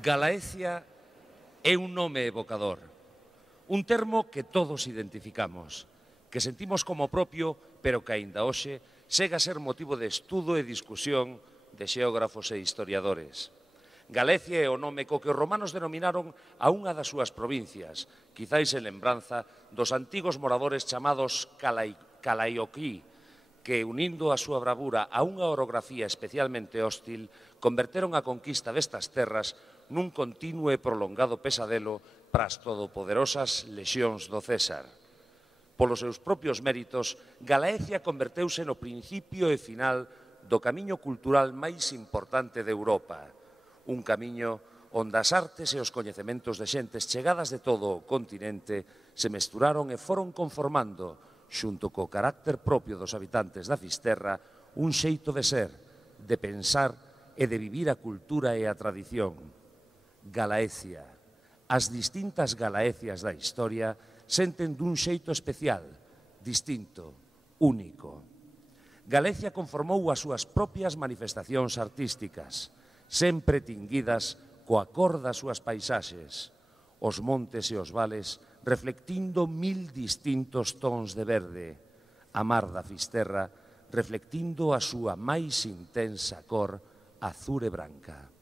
Galaecia é un nome evocador, un termo que todos identificamos, que sentimos como propio, pero que aínda hoxe chega a ser motivo de estudo e discusión de xeógrafos e historiadores. Galicia é o nome co que os romanos denominaron a unha das súas provincias, quizáis en lembranza dos antigos moradores chamados Calaioquí, que, unindo a súa bravura a unha orografía especialmente hostil, converteron a conquista destas terras nun continuo e prolongado pesadelo para as todopoderosas lexións do César. Polos seus propios méritos, Galaecia converteuse no principio e final do camiño cultural máis importante de Europa, un camiño onde as artes e os coñecementos de xentes chegadas de todo o continente se mesturaron e foron conformando, xunto co carácter propio dos habitantes da Fisterra, un xeito de ser, de pensar e de vivir a cultura e a tradición. Galaecia. As distintas Galaecias da historia senten dun xeito especial, distinto, único. Galicia conformou as súas propias manifestacións artísticas, sempre tinguidas coa cor das súas paisaxes, os montes e os vales reflectindo 1000 distintos tons de verde, a mar da Fisterra reflectindo a súa máis intensa cor azul e branca.